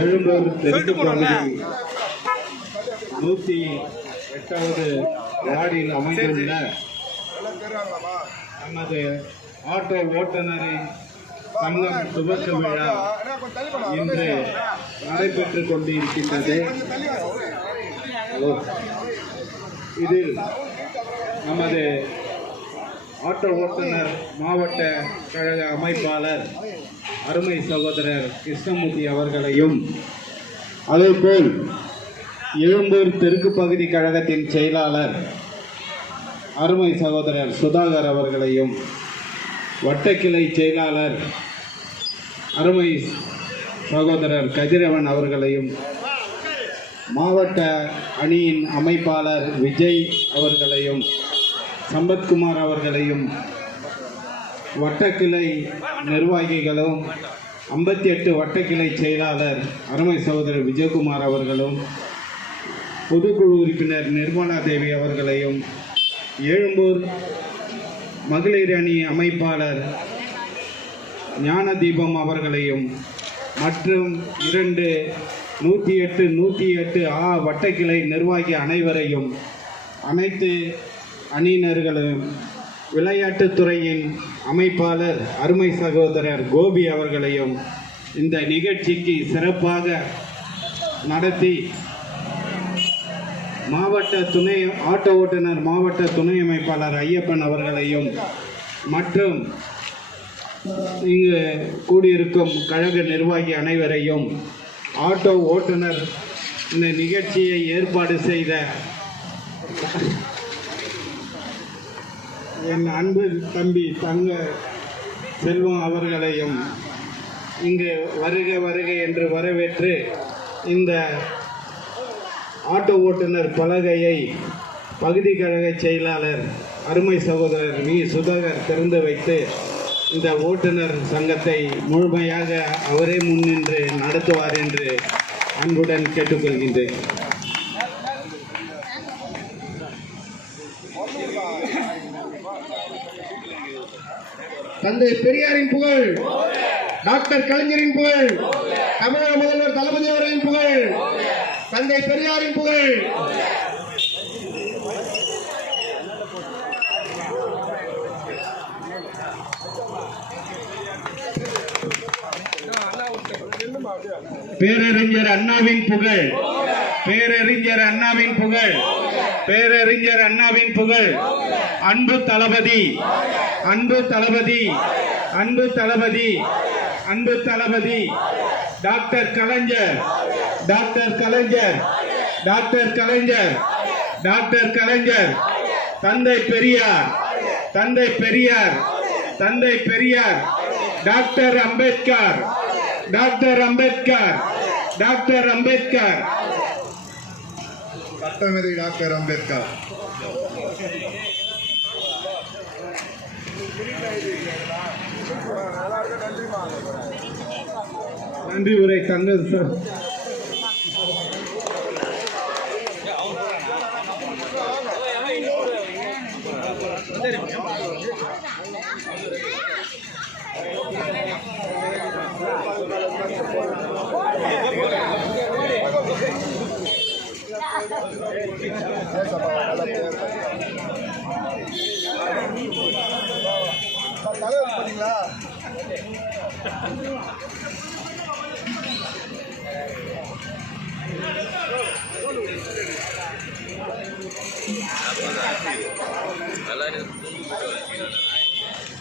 எழும்பூர் தெற்கு பகுதி நூற்றி எட்டாவது வார்டில் அமைந்துள்ள நமது ஆட்டோ ஓட்டுநரின் சங்கம் துவக்க விழா இன்று நடைபெற்றுக் கொண்டிருக்கின்றது. இதில் நமது ஆட்டோ ஓட்டுநர் மாவட்ட கழக அமைப்பாளர் அருமை சகோதரர் கிருஷ்ணமூர்த்தி அவர்களையும் அதேபோல் எழும்பூர் தெற்கு பகுதி கழகத்தின் செயலாளர் அருமை சகோதரர் சுதாகர் அவர்களையும் வட்டக்கிளை செயலாளர் அருமை சகோதரர் கதிரவன் அவர்களையும் மாவட்ட அணியின் அமைப்பாளர் விஜய் அவர்களையும் சம்பத்குமார் அவர்களையும் வட்டக்கிளை நிர்வாகிகளும் ஐம்பத்தி எட்டு வட்டக்கிளை செயலாளர் அருமை சகோதரர் விஜயகுமார் அவர்களும் பொதுக்குழு உறுப்பினர் நிர்மலா தேவி அவர்களையும் எழும்பூர் மகளிர் அணி அமைப்பாளர் ஞான தீபம் அவர்களையும் மற்றும் இரண்டு நூற்றி எட்டு நூற்றி எட்டு ஆ வட்டக்கிளை நிர்வாகி அனைவரையும் அனைத்து அணியினர்களும் விளையாட்டுத்துறையின் அமைப்பாளர் அருமை சகோதரர் கோபி அவர்களையும் இந்த நிகழ்ச்சிக்கு சிறப்பாக நடத்தி மாவட்ட துணை ஆட்டோ ஓட்டுநர் மாவட்ட துணை அமைப்பாளர் ஐயப்பன் அவர்களையும் மற்றும் இங்கு கூடியிருக்கும் கழக நிர்வாகி அனைவரையும் ஆட்டோ ஓட்டுநர் இந்த நிகழ்ச்சியை ஏற்பாடு செய்த என் அன்பு தம்பி தங்க செல்வம் அவர்களையும் இங்கு வருக வருக என்று வரவேற்று இந்த ஆட்டோ ஓட்டுநர் பலகையை பகுதி கழக செயலாளர் அருமை சகோதரர் வி. சுதாகர் திறந்து வைத்து இந்த ஓட்டுநர் சங்கத்தை முழுமையாக அவரே முன்னின்று நடத்துவார் என்று அன்புடன் கேட்டுக்கொள்கின்றேன். தந்தை பெரியாரின் புகழ். டாக்டர் கலைஞரின் புகழ். தமிழக முதல்வர் தளபதி அவர்களின் புகழ். தந்தை பெரியாரின் புகழ். பேரறிஞர் அண்ணாவின் புகழ். பேரறிஞர் அண்ணாவின் புகழ். பேரறிஞர் அண்ணாவின் புகழ். அன்பு தளபதி. அன்பு தளபதி அன்பு தளபதி அன்பு தளபதி doctor Kalaignar doctor Kalaignar doctor Kalaignar doctor Kalaignar தந்தை பெரியார் தந்தை பெரியார் தந்தை Periyar doctor Ambedkar doctor Ambedkar doctor Ambedkar. பட்டமதி doctor Ambedkar. நன்றி உரை தந்தது சார்.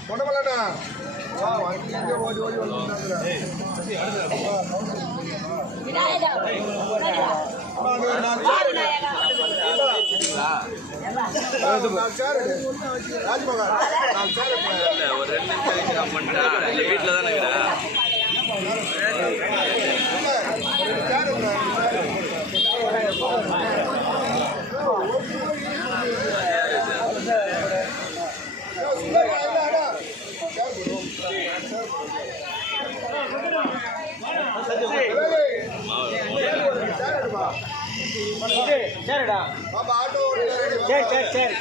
கொண்டமல்லண்ணா ஓடி ஓடி வந்து ராஜ்மோகன் இல்ல, ஒரு ரெண்டு நிமிஷம் கழிச்சு நான் பண்ணிட்டேன். இல்ல, வீட்டுல தானே இருக்கிறேன். பாப்பா ஆட்டோ ஓட்டுநர்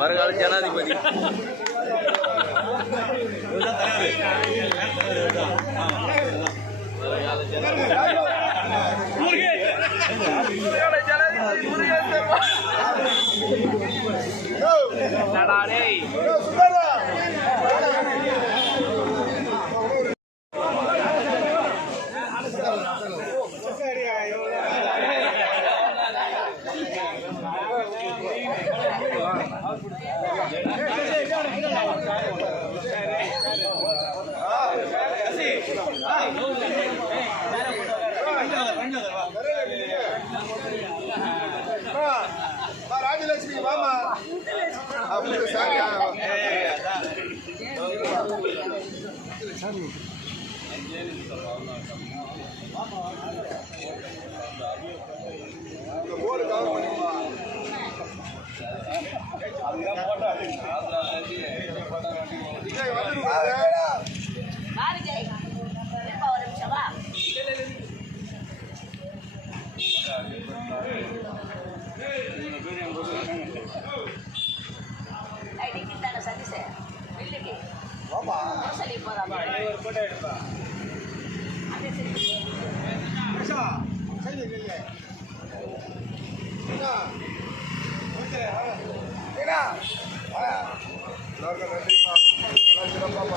வருங்கால ஜனாதிபதி. என்னடா ராஜலட்சுமி வாமா அப்படின்னு சாரி போர்டு அப்படியே சரி எல்லாருக்கும் நன்றிப்பா நல்லா சிறப்பாக